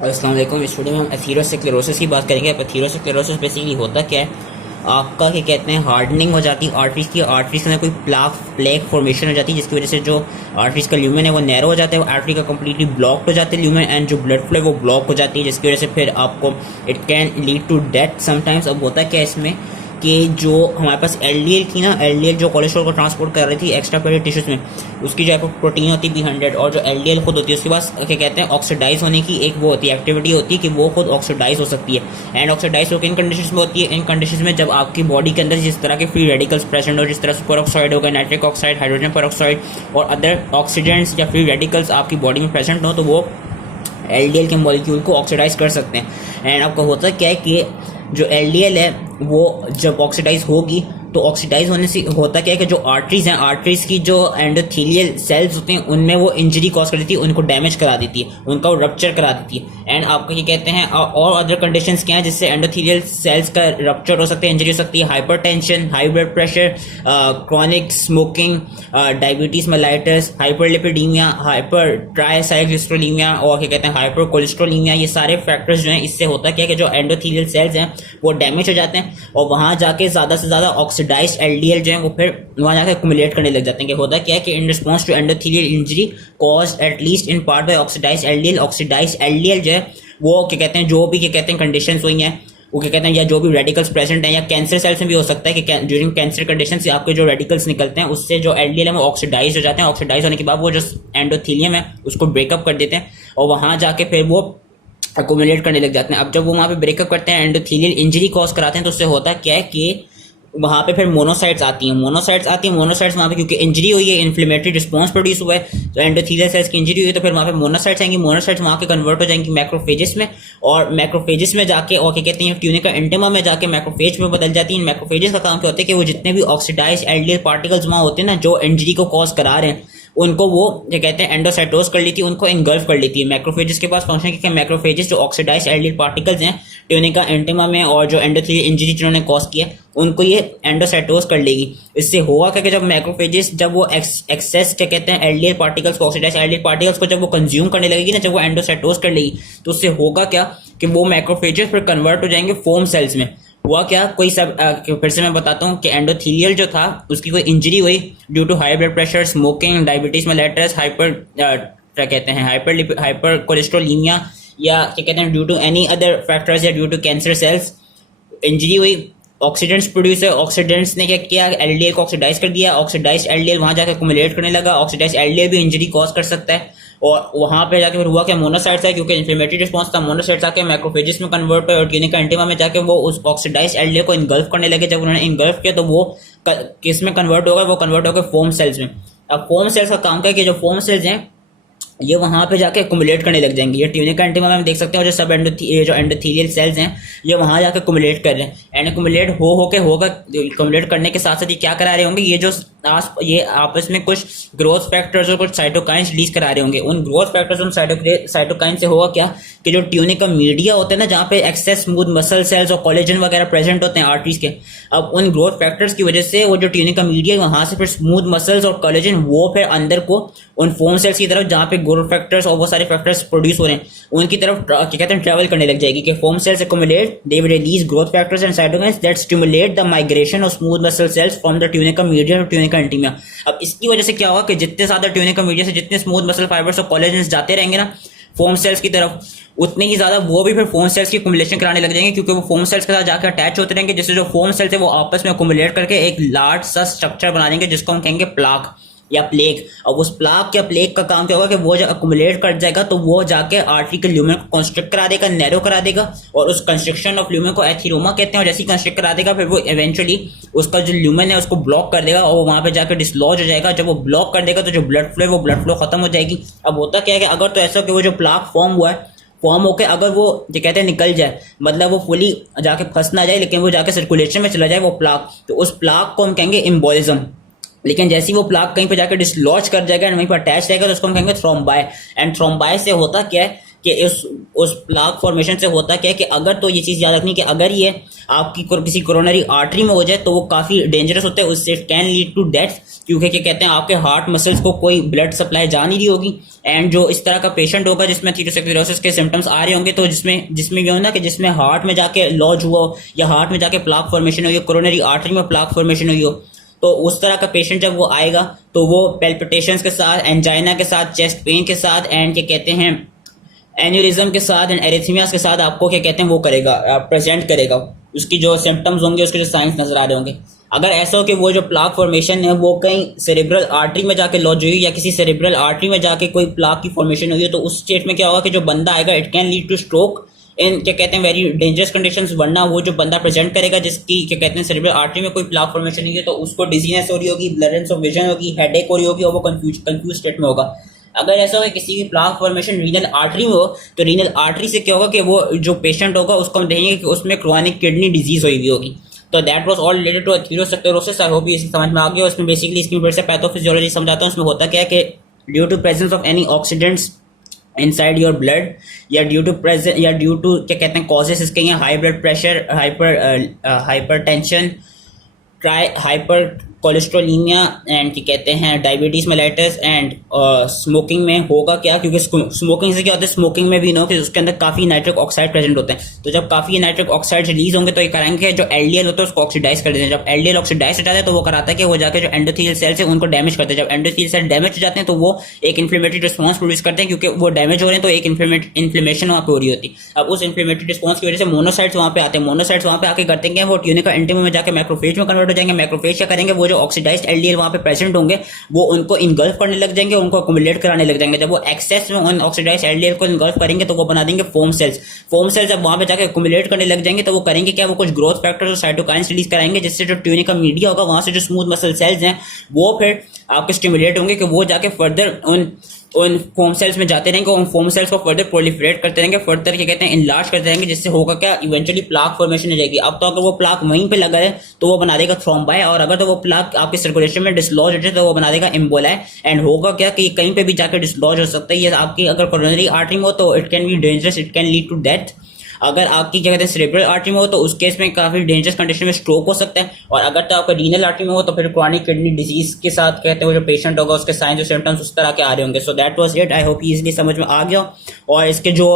अस्सलाम वालेकुम। इस वीडियो में हम एथीरोस्क्लेरोसिस की बात करेंगे। अब एथीरोस्क्लेरोसिस बेसिकली होता क्या है, आपका क्या कहते हैं, हार्डनिंग हो जाती है आर्टरीज की। आर्टरीज के अंदर कोई प्लेक फॉर्मेशन हो जाती है, जिसकी वजह से जो आर्टरीज का ल्यूमेन है वो नैरो हो जाता है, वो आर्टरी का कम्प्लीटली ब्लॉक हो जाता है ल्यूमेन, एंड जो ब्लड फ्लो है वो ब्लॉक हो जाती है, जिसकी वजह से फिर आपको it can lead to death sometimes. अब होता क्या है इसमें कि जो हमारे पास एलडीएल थी ना, एलडीएल जो कोलेस्ट्रॉल को ट्रांसपोर्ट कर रही थी एक्स्ट्रा पेरिफेरल टिश्यूज में, उसकी जो प्रोटीन होती है B100, और जो एलडीएल खुद होती है उसके पास क्या कहते हैं ऑक्सीडाइज होने की एक वो होती है, एक्टिविटी होती है कि वो खुद ऑक्सीडाइज हो सकती है। एंड ऑक्सीडाइज होकर इन कंडीशन में होती है, इन कंडीशन में जब आपकी बॉडी के अंदर जिस तरह के फ्री रेडिकल्स प्रेजेंट हो, जिस तरह सुपर ऑक्साइड हो गया, नाइट्रिक ऑक्साइड, हाइड्रोजन पर ऑक्साइड और अदर ऑक्सीडेंट्स या फ्री रेडिकल्स आपकी बॉडी में प्रेजेंट हो, तो वो एलडीएल के मॉलिक्यूल को ऑक्सीडाइज कर सकते हैं। एंड आपका होता क्या है कि जो एलडीएल है वो जब ऑक्सीडाइज होगी, तो ऑक्सीडाइज होने से होता क्या है कि जो आर्टरीज हैं, आर्टरीज की जो एंडोथेलियल सेल्स होते हैं उनमें वो इंजरी कॉज कर देती है, उनको डैमेज करा देती है, उनका वो रप्चर करा देती है। एंड आपको ये कहते हैं और अदर कंडीशंस क्या है जिससे एंडोथेलियल सेल्स का रप्चर हो सकता है, इंजरी हो सकती है, hypertension, high blood pressure, chronic smoking, diabetes mellitus, hyperlipidemia, hyper triglyceridemia और क्या कहते हैं हाइपर कोलेस्ट्रोलीमिया। ये सारे फैक्टर्स जो हैं, इससे होता क्या है कि जो एंडोथेलियल सेल्स हैं वो डैमेज हो जाते हैं और वहां जाके ज्यादा से ज्यादा ऑक्सीडाइज्ड एलडीएल जो है वो फिर वहां जाकर एक्युमुलेट करने लग जाते हैं। कि होता क्या है कि in response to endothelial injury caused at least in part by oxidised LDL, oxidised LDL जो है वो क्या कहते हैं, जो भी क्या कहते हैं कंडीशंस हुई हैं वो क्या कहते हैं, या जो भी रेडिकल्स प्रेजेंट हैं, या कैंसर सेल्स में भी हो सकता है कि ड्यूरिंग कैंसर कंडीशन से आपके जो रेडिकल्स निकलते हैं उससे जो एलडीएल है वो ऑक्सीडाइज हो जाते हैं। ऑक्सीडाइज होने के बाद वो जो एंडोथेलियम है उसको ब्रेकअप कर देते हैं और वहां जाके फिर वो अकोमुलेट करने लग जाते हैं। अब जब वो वहां पे ब्रेकअप करते हैं, एंडोथेलियल इंजरी कॉज कराते हैं, तो उससे होता क्या है कि वहां पे फिर मोनोसाइट्स आती हैं। मोनोसाइट्स वहां पे क्योंकि इंजरी हुई है, इन्फ्लेमेटरी रिस्पांस प्रोड्यूस हुआ है, तो एंडोथेलियल सेल्स की इंजरी हुई है, तो फिर वहां पे मोनोसाइट्स आएंगी। मोनोसाइट्स वहां के कन्वर्ट हो जाएंगी मैक्रोफेजेस में, और मैक्रोफेजेस में जाके और क्या कहते हैं ट्यूनिका इंटिमा में जाके मैक्रोफेज में बदल जाती है। मैक्रोफेजेस का काम क्या होता है कि वो जितने भी ऑक्सीडाइज्ड एलडीएल पार्टिकल्स वहां होते हैं ना, जो इंजरी को कॉज करा रहे हैं, उनको वो क्या कहते हैं एंडोसाइटोस कर लेती है, उनको इंगल्फ कर लेती है। मैक्रोफेजेस के पास फंक्शन क्या है, मैक्रोफेजेस जो ऑक्सीडाइज्ड एलडीएल पार्टिकल्स हैं ट्यूनिका इंटिमा में और जो एंडोथेलियल इंजरी जिन्होंने कॉज किया उनको ये एंडोसाइटोस कर लेगी। इससे होगा क्या कि जब मैक्रोफेजेस जब वो एक्सेस क्या कहते हैं एलडीएल पार्टिकल्स को, ऑक्सीडाइज्ड एलडीएल पार्टिकल्स को जब वो कंज्यूम करने लगेगी ना, जब वो एंडोसाइटोस कर लेगी, तो उससे होगा क्या कि वो मैक्रोफेजेस फिर कन्वर्ट हो जाएंगे फोम सेल्स में। हुआ क्या, कोई सब फिर से मैं बताता हूँ कि एंडोथेलियल जो था उसकी कोई इंजरी हुई due to high blood pressure, smoking, diabetes mellitus, hyper क्या कहते हैं हाइपर कोलेस्ट्रोलीमिया, या क्या कहते हैं due to any other factors या due to cancer cells injury हुई। ऑक्सीडेंट्स प्रोड्यूस है, ऑक्सीडेंट्स ने क्या किया, एलडीएल को ऑक्सीडाइज कर दिया, ऑक्सीडाइज्ड एलडीएल वहां जाकर एक्युमुलेट करने लगा। ऑक्सीडाइज्ड एलडीएल भी इंजरी कॉज कर सकता है और वहां पे जाके फिर हुआ क्या, मोनोसाइट्स है, क्योंकि इन्फ्लेमेटरी रिस्पांस था, मोनोसाइट्स आके मैक्रोफेजेस में कन्वर्ट हुए और ट्यूनिका इंटिमा में जाके वो उस ऑक्सीडाइज्ड एलडीएल को इनगल्फ करने लगे। जब उन्होंने इनगल्फ किया तो वो किस में कन्वर्ट होगा, वो कन्वर्ट होकर फोम सेल्स में। अब फोम सेल्स का काम क्या है कि जो फोम सेल्स हैं ये वहां पे जाके एक्युमुलेट करने लग जाएंगे। ये ट्यूनिका इंटिमा में हम देख सकते हैं, जो सब जो एंडोथेलियल सेल्स हैं ये वहां जाके एक्युमुलेट कर रहे हैं, एंड एक्युमुलेट होगा एक्युमुलेट करने के साथ साथ ये क्या करा रहे होंगे, ये आपस में कुछ ग्रोथ फैक्टर्स और कुछ साइटोकाइंस रिलीज करा रहे होंगे। उन ग्रोथ फैक्टर्स और साइटोकाइन से होगा क्या कि जो ट्यूनिका मीडिया होते हैं ना, जहाँ पे एक्सेस स्मूथ मसल सेल्स और कोलेजन वगैरह प्रेजेंट होते हैं आर्टरीज के, अब उन ग्रोथ फैक्टर्स की वजह से वो जो ट्यूनिका मीडिया है वहां से फिर स्मूथ मसल्स और कोलेजन वो फिर अंदर को उन फोम सेल्स की तरफ, जहाँ पे ग्रोथ फैक्टर्स और वो सारे फैक्टर्स प्रोड्यूस हो रहे हैं, उनकी तरफ क्या कहते हैं ट्रेवल करने लग जाएगी। कि foam cells accumulate, they will release growth factors and cytokines that stimulate the migration of smooth muscle cells from the tunica media to tunica intima. अब इसकी वजह से क्या होगा कि जितने ज्यादा ट्यूनिका मीडिया से जितने स्मूथ मसल फाइबर्स और कोलेजन जाते रहेंगे ना फोम सेल्स की तरफ, उतने ही ज्यादा वो भी फिर फोम सेल्स की एक्युमुलेशन कराने लग जाएंगे, क्योंकि वो फोम सेल्स के साथ जाकर अटैच होते रहेंगे, जिससे जो फोम सेल्स है वो आपस में एक्युमुलेट करके एक लार्ज सा स्ट्रक्चर बना देंगे जिसको हम कहेंगे प्लाक या प्लेग। अब उस प्लाक या प्लेग का काम क्या होगा कि वो जब एक्युमुलेट कर जाएगा तो वो जाके आर्टरी के ल्यूमेन को कंस्ट्रिक्ट करा देगा, नैरो करा देगा, और उस कंस्ट्रक्शन ऑफ ल्यूमेन को एथीरोमा कहते हैं। और जैसे ही कंस्ट्रिक्ट करा देगा फिर वो इवेंचुअली उसका जो ल्यूमेन है उसको ब्लॉक कर देगा और वो वहां पे जाकर डिसलॉज हो जाएगा। जब वो ब्लॉक कर देगा तो जो ब्लड फ्लो है वो ब्लड फ्लो खत्म हो जाएगी। अब होता क्या है कि अगर तो ऐसा कि वो जो प्लाक फॉर्म हुआ है, फॉर्म होकर अगर वो जो कहते हैं निकल जाए, मतलब वो फुली जाके फंस ना जाए लेकिन वो जाके सर्कुलेशन में चला जाए वो प्लाक, तो उस प्लाक को हम कहेंगे इम्बोलिज्म। लेकिन जैसे ही वो प्लाक कहीं पे जाकर डिसलॉज कर जाएगा एंड वहीं पर अटैच रहेगा तो उसको हम कहेंगे थ्रोम्बाई। एंड थ्रोम्बाई से होता क्या है कि उस प्लाक फॉर्मेशन से होता क्या है कि अगर, तो ये चीज़ याद रखनी कि अगर ये आपकी किसी कोरोनरी आर्टरी में हो जाए तो वो काफ़ी डेंजरस होता है, उससे कैन लीड टू डेथ, क्योंकि क्या कहते हैं आपके हार्ट मसल्स को कोई ब्लड सप्लाई जा नहीं रही होगी। एंड जो इस तरह का पेशेंट होगा जिसमें एथेरोस्क्लेरोसिस के सिम्टम्स आ रहे होंगे, तो जिसमें जिसमें ये हो ना कि जिसमें हार्ट में जाके लॉज हुआ हो या हार्ट में जाके प्लाक फॉर्मेशन हुई हो, कोरोनरी आर्टरी में प्लाक फॉर्मेशन हुई हो, तो उस तरह का पेशेंट जब वो आएगा तो वो पेल्पिटेशंस के साथ, एंजाइना के साथ, चेस्ट पेन के साथ, एंड क्या कहते हैं एन्यूरिज्म के साथ एंड एरिथमियास के साथ आपको क्या कहते हैं वो करेगा, प्रेजेंट करेगा। उसकी जो सिम्टम्स होंगे, उसके जो साइंस नजर आ रहे होंगे। अगर ऐसा हो कि वो जो प्लाक फॉर्मेशन है वो कहीं सेरेब्रल आर्टरी में जाके लॉज हुई या किसी सेरेब्रल आर्टरी में जाके कोई प्लाक की फॉर्मेशन हुई है, तो उस स्टेट में क्या होगा कि जो बंदा आएगा it can lead two stroke in क्या कहते हैं वेरी डेंजरस कंडीशंस। वरना वो जो बंदा प्रेजेंट करेगा जिसकी क्या कहते हैं सेरेब्रल आर्टरी में कोई प्लाक फॉर्मेशन नहीं है, तो उसको डिजीनेस हो रही होगी, ब्लरनेस ऑफ विजन होगी, हेडेक हो रही होगी, और वो कंफ्यूज स्टेट में होगा। अगर ऐसा हो किसी की प्लाक फॉर्मेशन रीनल आर्टरी में हो, तो रीनल आर्टरी से क्या होगा कि वो जो पेशेंट होगा उसको हम देखेंगे कि उसमें क्रॉनिक किडनी डिजीज हुई होगी। तो that was all related to atherosclerosis. I hope ये समझ में आ गया। इसमें बेसिकली इसकी फिर से पैथोफिजियोलॉजी समझाता हूँ। इसमें होता क्या है कि due to presence of any oxidants inside your blood, या ड्यू टू क्या कहते हैं कॉजेस इसके हैं high blood pressure, hypertension, hyper cholesterolemia, and क्या कहते हैं डायबिटीज मेलाइटिस, एंड स्मोकिंग में होगा क्या, क्योंकि स्मोकिंग से क्या होता है, स्मोकिंग में भी नो कि उसके अंदर काफी नाइट्रिक ऑक्साइड प्रेजेंट होते हैं। तो जब काफी नाइट्रिक ऑक्साइड रिलीज होंगे तो ये कराएंगे जो एलडीएल होता है उसको ऑक्सीडाइज कर देते हैं। जब एलडीएल ऑक्सीडाइज हो जाता है तो वो कराता है कि वो जाकर जो एंडोथेलियल सेल्स है उनको डैमेज करते हैं। जब एंडोथेलियल सेल डैमेज हो जाते हैं तो वो एक इन्फ्लेमेटरी रिस्पॉन्स प्रोड्यूस करते हैं, क्योंकि वो डैमेज हो रहे हैं तो एक इन्फ्लेमेशन वहाँ पे हो रही होती है। अब उस इन्फ्लेमेटरी रिस्पॉन्स की वजह से मोनोसाइट्स वहाँ पे आते हैं। मोनोसाइट्स वहाँ पे आके करते हैं वो ट्यूनिका इंटिमा में जाकर मैक्रोफेज में कन्वर्ट हो जाएंगे। मैक्रोफेज क्या करेंगे, वो जो ऑक्सीडाइज्ड एलडीएल वहां पे प्रेजेंट होंगे वो उनको इनगल्फ करने लग जाएंगे, उनको अक्यूमुलेट कराने लग जाएंगे। जब वो एक्सेस में उन ऑक्सीडाइज्ड एलडीएल को इनगल्फ करेंगे तो वो बना देंगे फोम सेल्स। फोम सेल्स जब वहां पे जाके अक्यूमुलेट करने लग जाएंगे तो वो करेंगे क्या, वो कुछ ग्रोथ फैक्टर्स और साइटोकाइंस रिलीज कराएंगे, जिससे जो ट्यूनिका मीडिया होगा वहां से जो स्मूथ मसल सेल्स हैं वो फिर आपके स्टिमुलेट होंगे कि वो जाके फर्दर उन फोम सेल्स में जाते रहेंगे, उन फोम सेल्स को फर्दर प्रोलिफरेट करते रहेंगे, फर्दर क्या कहते हैं इनलार्ज करते रहेंगे, जिससे होगा क्या, इवेंचुअली प्लाक फॉर्मेशन हो जाएगी। अब तो अगर वो प्लाक वहीं पे लगा है तो वो बना देगा थ्रोम्बाई, और अगर तो वो प्लाक आपके सर्कुलेशन में डिसलॉज हो जाए तो वो बना देगा एम्बोलाई। एंड होगा क्या कि कहीं पे भी जाकर डिसलॉज हो सकता है। ये आपकी अगर कोरोनरी आर्टरी में हो तो it can be dangerous, it can lead to death. अगर आपकी क्या कहते हैं सेरेब्रल आर्टरी में हो तो उस केस में काफी डेंजरस कंडीशन में स्ट्रोक हो सकता है। और अगर तो आपका रीनल आर्टरी में हो तो फिर क्रॉनिक किडनी डिजीज के साथ कहते हैं जो पेशेंट होगा उसके साइंस और सिम्टम्स उस तरह के आ रहे होंगे। So that was it. I hope easily समझ में आ गया। और इसके जो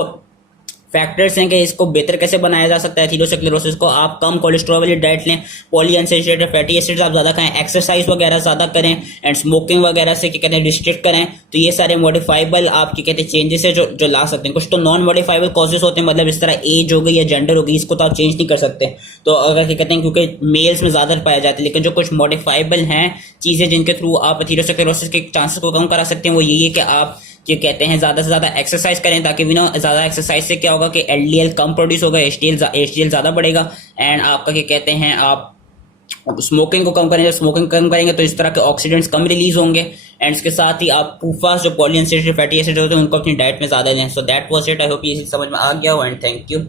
फैक्टर्स हैं कि इसको बेहतर कैसे बनाया जा सकता है एथेरोस्क्लेरोसिस को, आप कम कोलेस्ट्रॉल वाली डाइट लें, पॉलीअनसैचुरेटेड फैटी एसिड्स आप ज्यादा खाएं, एक्सरसाइज वगैरह ज्यादा करें, एंड स्मोकिंग वगैरह से क्या कहते हैं डिस्ट्रिक्ट करें। तो ये सारे मॉडिफाइबल आप क्या कहते हैं चेंजेस है जो ला सकते हैं। कुछ तो नॉन मॉडिफाइबल कॉजेस होते हैं, मतलब इस तरह एज हो गई या जेंडर हो गई, इसको तो आप चेंज नहीं कर सकते। तो अगर क्या कहते हैं क्योंकि मेल्स में ज्यादा पाया जाता है, लेकिन जो कुछ मॉडिफाइबल हैं चीजें जिनके थ्रू आप एथेरोस्क्लेरोसिस के चांसेस को कम करा सकते हैं, वो यही है कि आप जो कहते हैं ज्यादा से ज्यादा एक्सरसाइज करें, ताकि भी ना ज्यादा एक्सरसाइज से क्या होगा कि एलडीएल कम प्रोड्यूस होगा, एचडीएल ज्यादा बढ़ेगा। एंड आपका क्या कहते हैं आप स्मोकिंग को कम करेंगे, स्मोकिंग कम करेंगे तो इस तरह के ऑक्सीडेंट्स कम रिलीज होंगे। एंड इसके साथ ही आप पूफास जो पॉलीअनसैचुरेटेड फैटी एसिड होते हैं उनको अपनी डाइट में ज्यादा लें। So that was it. I hope ये समझ में आ गया हो, एंड थैंक यू।